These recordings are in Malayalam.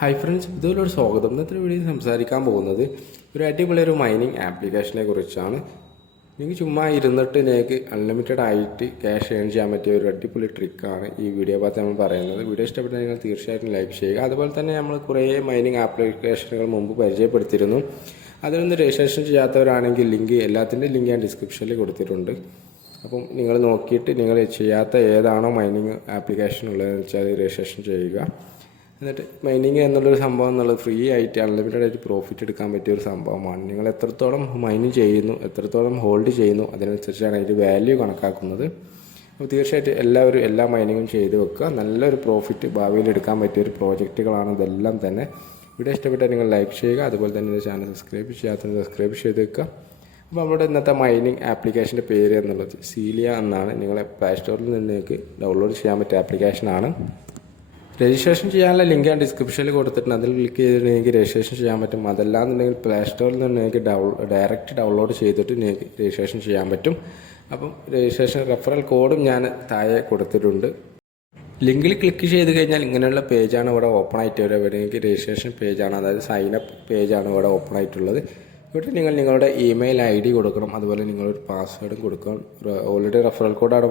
ഹായ് ഫ്രണ്ട്സ്, ഇതുപോലൊരു സ്വാഗതം. ഇന്നത്തെ വീഡിയോയിൽ സംസാരിക്കാൻ പോകുന്നത് ഒരു അടിപൊളി ആപ്ലിക്കേഷനെ കുറിച്ചാണ്. നിങ്ങൾക്ക് ചുമ്മാ ഇരുന്നിട്ട് നിങ്ങൾക്ക് അൺലിമിറ്റഡ് ആയിട്ട് ക്യാഷ് ഏൺ ചെയ്യാൻ പറ്റിയ ഒരു അടിപൊളി ട്രിക്കാണ് ഈ വീഡിയോ ഭാഗത്ത് നമ്മൾ പറയുന്നത്. വീഡിയോ ഇഷ്ടപ്പെട്ടാൽ നിങ്ങൾ തീർച്ചയായിട്ടും ലൈക്ക് ചെയ്യുക. അതുപോലെ തന്നെ നമ്മൾ കുറേ മൈനിങ് ആപ്ലിക്കേഷനുകൾ മുമ്പ് പരിചയപ്പെടുത്തിയിരുന്നു. അതിലൊന്ന് രജിസ്ട്രേഷൻ ചെയ്യാത്തവരാണെങ്കിൽ എല്ലാത്തിൻ്റെ ലിങ്ക് ഞാൻ ഡിസ്ക്രിപ്ഷനിൽ കൊടുത്തിട്ടുണ്ട്. അപ്പം നിങ്ങൾ നോക്കിയിട്ട് നിങ്ങൾ ചെയ്യാത്ത ഏതാണോ മൈനിങ് ആപ്ലിക്കേഷൻ ഉള്ളതെന്ന് വെച്ചാൽ രജിസ്ട്രേഷൻ ചെയ്യുക. എന്നിട്ട് മൈനിങ് എന്നുള്ളൊരു സംഭവം എന്നുള്ളത് ഫ്രീ ആയിട്ട് അൺലിമിറ്റഡ് ആയിട്ട് പ്രോഫിറ്റ് എടുക്കാൻ പറ്റിയ ഒരു സംഭവമാണ്. നിങ്ങൾ എത്രത്തോളം മൈനിങ് ചെയ്യുന്നു, എത്രത്തോളം ഹോൾഡ് ചെയ്യുന്നു, അതിനനുസരിച്ചാണ് അതിൻ്റെ വാല്യൂ കണക്കാക്കുന്നത്. അപ്പോൾ തീർച്ചയായിട്ടും എല്ലാവരും എല്ലാ മൈനിങ്ങും ചെയ്ത് വെക്കുക. നല്ലൊരു പ്രോഫിറ്റ് ഭാവിയിൽ എടുക്കാൻ പറ്റിയൊരു പ്രോജക്റ്റുകളാണ് ഇതെല്ലാം തന്നെ. വീഡിയോ ഇഷ്ടപ്പെട്ടാൽ നിങ്ങൾ ലൈക്ക് ചെയ്യുക. അതുപോലെ തന്നെ എൻ്റെ ചാനൽ സബ്സ്ക്രൈബ് ചെയ്ത് വെക്കുക. അപ്പോൾ നമ്മുടെ ഇന്നത്തെ മൈനിങ് ആപ്ലിക്കേഷൻ്റെ പേര് എന്നുള്ളത് സീലിയ എന്നാണ്. നിങ്ങളെ പ്ലേ സ്റ്റോറിൽ നിന്ന് നിങ്ങൾക്ക് ഡൗൺലോഡ് ചെയ്യാൻ പറ്റിയ ആപ്ലിക്കേഷനാണ്. രജിസ്ട്രേഷൻ ചെയ്യാനുള്ള ലിങ്ക് ഞാൻ ഡിസ്ക്രിപ്ഷനിൽ കൊടുത്തിട്ടുണ്ട്. അതിൽ ക്ലിക്ക് ചെയ്തിട്ട് നിങ്ങൾക്ക് രജിസ്ട്രേഷൻ ചെയ്യാൻ പറ്റും. അതല്ലാന്നുണ്ടെങ്കിൽ പ്ലേ സ്റ്റോറിൽ നിന്ന് നിങ്ങൾക്ക് ഡയറക്റ്റ് ഡൗൺലോഡ് ചെയ്തിട്ട് നിങ്ങൾക്ക് രജിസ്ട്രേഷൻ ചെയ്യാൻ പറ്റും. അപ്പം രജിസ്ട്രേഷൻ റെഫറൽ കോഡും ഞാൻ താഴെ കൊടുത്തിട്ടുണ്ട്. ലിങ്കിൽ ക്ലിക്ക് ചെയ്ത് കഴിഞ്ഞാൽ ഇങ്ങനെയുള്ള പേജാണ് ഇവിടെ ഓപ്പൺ ആയിട്ട് വരിക. നിങ്ങൾക്ക് രജിസ്ട്രേഷൻ പേജാണ്, അതായത് സൈനപ്പ് പേജാണ് ഇവിടെ ഓപ്പൺ ആയിട്ടുള്ളത്. ഇവിടെ നിങ്ങൾ നിങ്ങളുടെ ഇമെയിൽ ID കൊടുക്കണം. അതുപോലെ നിങ്ങളൊരു പാസ്വേഡും കൊടുക്കണം. ഓൾറെഡി റെഫറൽ കോഡ് അവിടെ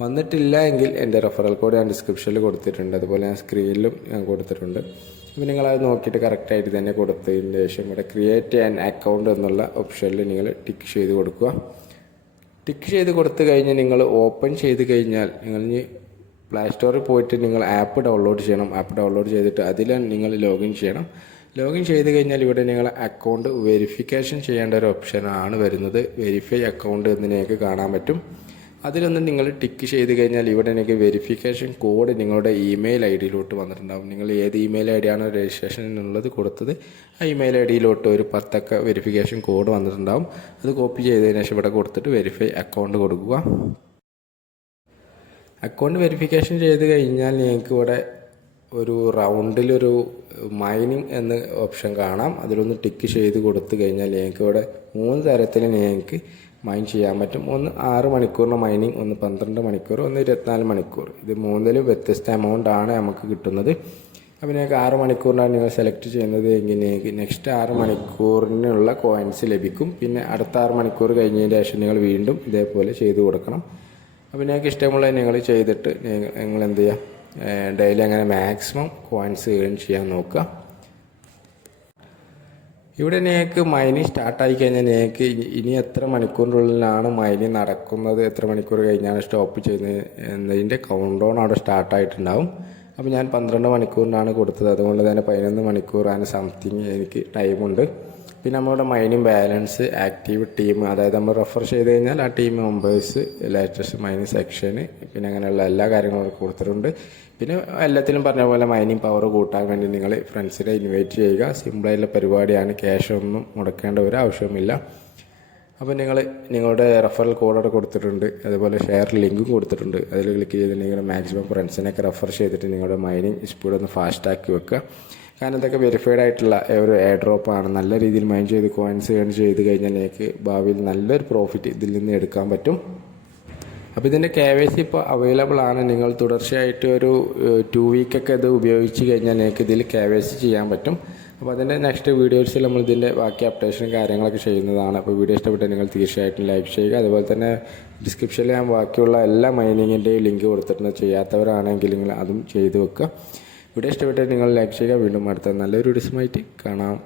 വന്നിട്ടില്ല എങ്കിൽ എൻ്റെ റെഫറൽ കോഡ് ഞാൻ ഡിസ്ക്രിപ്ഷനിൽ കൊടുത്തിട്ടുണ്ട്. അതുപോലെ ഞാൻ സ്ക്രീനിലും ഞാൻ കൊടുത്തിട്ടുണ്ട്. അപ്പോൾ നിങ്ങളത് നോക്കിയിട്ട് കറക്റ്റായിട്ട് തന്നെ കൊടുത്തതിന് ശേഷം ഇവിടെ ക്രിയേറ്റ് ആൻ അക്കൗണ്ട് എന്നുള്ള ഓപ്ഷനിൽ നിങ്ങൾ ടിക്ക് ചെയ്ത് കൊടുക്കുക. ടിക്ക് ചെയ്ത് കൊടുത്തു കഴിഞ്ഞാൽ നിങ്ങൾ ഓപ്പൺ ചെയ്ത് കഴിഞ്ഞാൽ നിങ്ങൾ പ്ലേ സ്റ്റോറിൽ പോയിട്ട് നിങ്ങൾ ആപ്പ് ഡൗൺലോഡ് ചെയ്യണം. ആപ്പ് ഡൗൺലോഡ് ചെയ്തിട്ട് അതിൽ നിങ്ങൾ ലോഗിൻ ചെയ്യണം. ലോഗിൻ ചെയ്ത് കഴിഞ്ഞാൽ ഇവിടെ നിങ്ങൾ അക്കൗണ്ട് വെരിഫിക്കേഷൻ ചെയ്യേണ്ട ഒരു ഓപ്ഷനാണ് വരുന്നത്. വെരിഫൈ അക്കൗണ്ട് എന്ന് നിങ്ങൾക്ക് കാണാൻ പറ്റും. അതിലൊന്ന് നിങ്ങൾ ടിക്ക് ചെയ്ത് കഴിഞ്ഞാൽ ഇവിടെ എനിക്ക് വെരിഫിക്കേഷൻ കോഡ് നിങ്ങളുടെ ഇമെയിൽ IDയിലോട്ട് വന്നിട്ടുണ്ടാകും. നിങ്ങൾ ഏത് ഇമെയിൽ ID ആണോ രജിസ്ട്രേഷനുള്ളത് കൊടുത്തത് ആ ഇമെയിൽ IDയിലോട്ട് ഒരു 10 അക്ക വെരിഫിക്കേഷൻ കോഡ് വന്നിട്ടുണ്ടാകും. അത് കോപ്പി ചെയ്തതിന് ശേഷം ഇവിടെ കൊടുത്തിട്ട് വെരിഫൈ അക്കൗണ്ട് കൊടുക്കുക. അക്കൗണ്ട് വെരിഫിക്കേഷൻ ചെയ്ത് കഴിഞ്ഞാൽ നിങ്ങൾക്ക് ഇവിടെ ഒരു റൗണ്ടിലൊരു മൈനിങ് എന്ന ഓപ്ഷൻ കാണാം. അതിലൊന്ന് ടിക്ക് ചെയ്ത് കൊടുത്തു കഴിഞ്ഞാൽ നിങ്ങൾക്ക് ഇവിടെ 3 തരത്തിൽ നിങ്ങൾക്ക് മൈൻ ചെയ്യാൻ പറ്റും. ഒന്ന് 6 മണിക്കൂറിന് മൈനിങ്, ഒന്ന് 12 മണിക്കൂർ, ഒന്ന് 24 മണിക്കൂർ. ഇത് മൂന്നിലും വ്യത്യസ്ത എമൗണ്ട് ആണ് നമുക്ക് കിട്ടുന്നത്. അപ്പോൾ നിങ്ങൾക്ക് 6 മണിക്കൂറിനാണ് നിങ്ങൾ സെലക്ട് ചെയ്യുന്നത് എങ്കിൽ നിങ്ങൾക്ക് നെക്സ്റ്റ് 6 മണിക്കൂറിനുള്ള കോയിൻസ് ലഭിക്കും. പിന്നെ അടുത്ത 6 മണിക്കൂർ കഴിഞ്ഞതിന് ശേഷം നിങ്ങൾ വീണ്ടും ഇതേപോലെ ചെയ്ത് കൊടുക്കണം. അപ്പോൾ നിങ്ങൾക്ക് ഇഷ്ടമുള്ള നിങ്ങൾ ചെയ്തിട്ട് നിങ്ങൾ എന്ത് ചെയ്യുക, ഡെയിലി അങ്ങനെ മാക്സിമം കോയിൻസ് ഏൺ ചെയ്യാൻ നോക്കുക. ഇവിടെ നിങ്ങൾക്ക് മൈനിങ് സ്റ്റാർട്ടായി കഴിഞ്ഞാൽ നിങ്ങൾക്ക് ഇനി എത്ര മണിക്കൂറിനുള്ളിലാണ് മൈനിങ് നടക്കുന്നത്, എത്ര മണിക്കൂർ കഴിഞ്ഞാണ് സ്റ്റോപ്പ് ചെയ്യുന്നത് എന്നതിൻ്റെ കൗണ്ട് ഡൗൺ അവിടെ സ്റ്റാർട്ടായിട്ടുണ്ടാവും. അപ്പോൾ ഞാൻ 12 മണിക്കൂറിനാണ് കൊടുത്തത്. അതുകൊണ്ട് തന്നെ 11 മണിക്കൂറാണ് സംതിങ് എനിക്ക് ടൈമുണ്ട്. പിന്നെ നമ്മുടെ മൈനിങ് ബാലൻസ്, ആക്റ്റീവ് ടീം, അതായത് നമ്മൾ റെഫർ ചെയ്ത് കഴിഞ്ഞാൽ ആ ടീം മെമ്പേഴ്സ്, ലേറ്റസ്റ്റ് മൈനിങ് സെക്ഷന്, പിന്നെ അങ്ങനെയുള്ള എല്ലാ കാര്യങ്ങളും കൊടുത്തിട്ടുണ്ട്. പിന്നെ എല്ലാത്തിലും പറഞ്ഞ പോലെ മൈനിങ് പവർ കൂട്ടാൻ വേണ്ടി നിങ്ങൾ ഫ്രണ്ട്സിനെ ഇൻവൈറ്റ് ചെയ്യുക. സിമ്പിളായിട്ടുള്ള പരിപാടിയാണ്. ക്യാഷ് ഒന്നും മുടക്കേണ്ട ഒരു ആവശ്യമില്ല. അപ്പോൾ നിങ്ങളുടെ റെഫറൽ കോഡൊക്കെ കൊടുത്തിട്ടുണ്ട്. അതുപോലെ ഷെയർ ലിങ്കും കൊടുത്തിട്ടുണ്ട്. അതിൽ ക്ലിക്ക് ചെയ്ത് നിങ്ങൾ മാക്സിമം ഫ്രണ്ട്സിനൊക്കെ റെഫർ ചെയ്തിട്ട് നിങ്ങളുടെ മൈനിങ് സ്പീഡ് ഒന്ന് ഫാസ്റ്റാക്കി വെക്കുക. കാരണം ഇതൊക്കെ വെരിഫൈഡ് ആയിട്ടുള്ള ഒരു എയർ ഡ്രോപ്പാണ്. നല്ല രീതിയിൽ മൈൻ ചെയ്ത് കോയിൻസ് ഏൺ ചെയ്ത് കഴിഞ്ഞാൽ നിങ്ങൾക്ക് ഭാവിയിൽ നല്ലൊരു പ്രോഫിറ്റ് ഇതിൽ നിന്ന് എടുക്കാൻ പറ്റും. അപ്പോൾ ഇതിൻ്റെ KYC ഇപ്പോൾ അവൈലബിൾ ആണ്. നിങ്ങൾ തുടർച്ചയായിട്ട് ഒരു 2 വീക്കൊക്കെ ഇത് ഉപയോഗിച്ച് കഴിഞ്ഞാൽ നിങ്ങൾക്ക് ഇതിൽ KYC ചെയ്യാൻ പറ്റും. അപ്പോൾ അതിൻ്റെ നെക്സ്റ്റ് വീഡിയോസിൽ നമ്മൾ ഇതിൻ്റെ ബാക്കി അപ്ഡേഷനും കാര്യങ്ങളൊക്കെ ചെയ്യുന്നതാണ്. അപ്പോൾ വീഡിയോ ഇഷ്ടപ്പെട്ടാൽ നിങ്ങൾ തീർച്ചയായിട്ടും ലൈക്ക് ചെയ്യുക. അതുപോലെ തന്നെ ഡിസ്ക്രിപ്ഷനിൽ ഞാൻ ബാക്കിയുള്ള എല്ലാ മൈനിങ്ങിൻ്റെയും ലിങ്ക് കൊടുത്തിട്ടുണ്ട്. ചെയ്യാത്തവരാണെങ്കിൽ നിങ്ങൾ അതും ചെയ്ത് വെക്കുക. വീഡിയോ ഇഷ്ടപ്പെട്ടാൽ നിങ്ങൾ ലൈക്ക് ചെയ്യുക. വീണ്ടും അടുത്ത നല്ലൊരു ഡിസ്മായിട്ട് കാണാം.